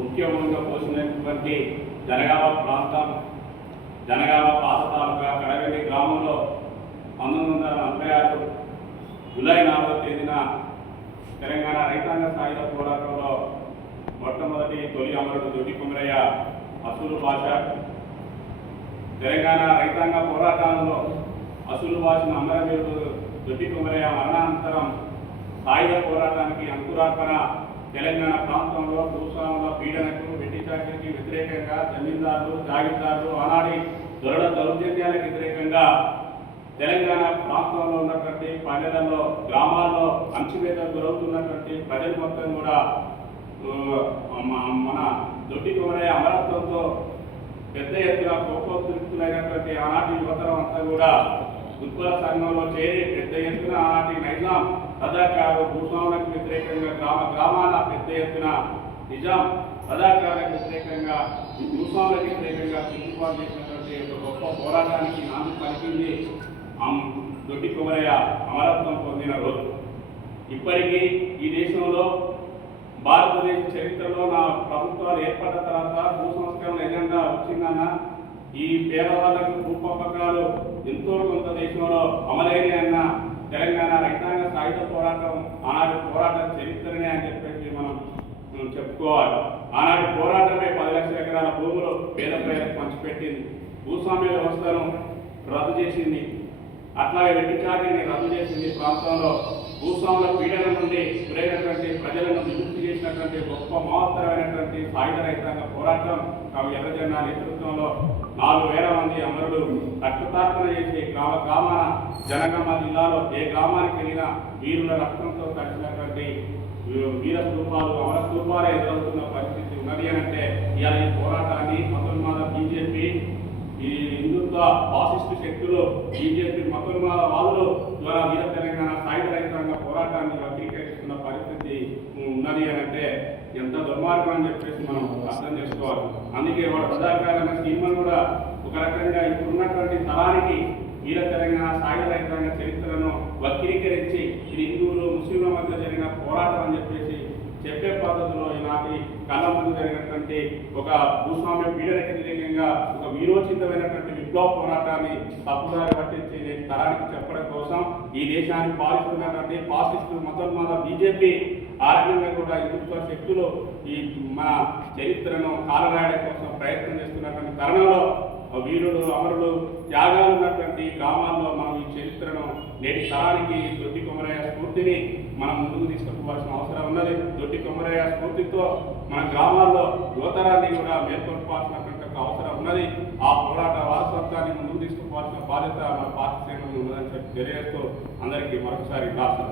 ముఖ్యంగా పోసినటువంటి జనగామ ప్రాంతం జనగామ పాత తాలూకా కడగడి గ్రామంలో పంతొమ్మిది వందల నలభై ఆరు జూలై నాలుగో తేదీన తెలంగాణ రైతాంగ సాయుధ పోరాటంలో మొట్టమొదటి తొలి అమరుడు దొడ్డి కుమరయ్య అసూలు భాష. తెలంగాణ రైతాంగ పోరాటంలో అసూలు భాషను అమరవీరుడు దొడ్డి కుమరయ్య మరణానంతరం సాయుధ పోరాటానికి అంకురార్పణ తెలంగాణ ప్రాంతంలో భూస్వాముల పీడనకు వెట్టి చాకరికి వ్యతిరేకంగా జమీందారులు జాగీర్దారులు ఆనాడి దొరల దౌర్జన్యాలకు వ్యతిరేకంగా తెలంగాణ ప్రాంతంలో ఉన్నటువంటి పల్లెలలో గ్రామాల్లో అంచువేతలు దొరుకుతున్నటువంటి ప్రజలు మొత్తం కూడా మన దొడ్డి కుమరయ్య అమరత్వంతో పెద్ద ఎత్తున కోపోద్రిక్తులైనటువంటి ఆనాటి యువతరం అంతా కూడా ఉత్పల సంఘంలో చేరి పెద్ద ఎత్తున ఆనాటి నైజాం కథాకారులు భూస్వాములకు వ్యతిరేకంగా గ్రామ గ్రామాల పెద్ద ఎత్తున నిజాం రజాకారులకు వ్యతిరేకంగా భూస్వాములకు వ్యతిరేకంగా తిరుగుబాటు చేసినటువంటి ఒక గొప్ప పోరాటానికి నాంది పలికింది దొడ్డి కుమరయ్య అమరత్వం పొందిన రోజు. ఇప్పటికీ ఈ దేశంలో భారతదేశ చరిత్రలో నా ప్రభుత్వాలు ఏర్పడ్డ తర్వాత భూ సంస్కరణ ఎజెండా వచ్చిందన్న ఈ పేదవాళ్ళకు భూ పంపకాలు ఎంతో కొంత దేశంలో అమలైన అన్న సాయుధ పోరాటం ఆనాటి పోరాట చరిత్రనే అని చెప్పేసి మనం చెప్పుకోవాలి. ఆనాటి పోరాటమే పది లక్షల ఎకరాల భూములు పేద ప్రజలకు పంచిపెట్టింది. భూస్వామ్య వ్యవస్థను రద్దు చేసింది అట్లాగే రెడ్డి చార్జీని రద్దు చేసింది ప్రాంతంలో భూస్వాముల పీడన నుండి గురైనటువంటి ప్రజలను విముక్తి చేసినటువంటి గొప్ప మహత్తరమైనటువంటి సాయుధ రైతాంగ పోరాటం కవి ఎర్రజెండా నేతృత్వంలో నాలుగు వేల మంది అమరులు రక్తతార్పణ చేసి గ్రామ గ్రామాన జనగామ జిల్లాలో ఏ గ్రామానికి వెళ్ళినా వీరుల రక్తంతో కలిసినటువంటి వీర స్థూపాలు అమర స్థూపాలే ఎదురవుతున్న పరిస్థితి ఉన్నది అని అంటే ఇలా ఈ పోరాటం మతోన్మాద బీజేపీ ఈ హిందుత్వ ఫాసిస్టు శక్తులు బీజేపీ మతోన్మాద వాళ్ళు ద్వారా వీర తెలంగాణ సాయుధ రైతాంగ పోరాటాన్ని వక్రీకరిస్తున్న పరిస్థితి ఉన్నది అని అంటే ఎంత దుర్మార్గం అని చెప్పేసి మనం అర్థం చేసుకోవాలి. అందుకే వాళ్ళ ప్రజాకారమైన స్కీమ్ను కూడా ఒక రకంగా ఇప్పుడున్నటువంటి తరానికి వీర తెలంగాణ సాయుధ రైతాంగ చరిత్రను వక్రీకరించి ఇది హిందువులు ముస్లింల మధ్య జరిగిన పోరాటం అని చెప్పేసి చెప్పే పద్ధతిలో ఈనాటి కళ ముందు జరిగినటువంటి ఒక భూస్వామ్య పీడనకి వ్యతిరేకంగా ఒక వీరోచితమైనటువంటి విప్లవ పోరాటాన్ని తప్పుదారి పట్టించి నేను తరానికి చెప్పడం కోసం ఈ దేశాన్ని పాలిస్తున్నటువంటి ఫాసిస్టు మతోన్మాద బీజేపీ ఆర్థికంగా కూడా హిందుత్వ శక్తులు ఈ మన చరిత్రను కాలరాయడం కోసం ప్రయత్నం చేస్తున్నటువంటి తరుణంలో వీరుడు అమరుడు త్యాగాలు ఉన్నటువంటి గ్రామాల్లో మనం ఈ చరిత్రను నేటి తరానికి దొడ్డి కొమరయ్య స్ఫూర్తిని మనం ముందుకు తీసుకుపోవాల్సిన అవసరం ఉన్నది. దొడ్డి కొమరయ్య స్ఫూర్తితో మన గ్రామాల్లో యువతరాన్ని కూడా మేల్కొల్పాల్సినటువంటి అవసరం ఉన్నది. ఆ పోరాట వారసత్వాన్ని ముందుకు తీసుకుపోవాల్సిన బాధ్యత మన పార్టీ శ్రేణులు ఉన్నదని చెప్పి తెలియజేస్తూ అందరికీ మరొకసారి రాష్ట్రం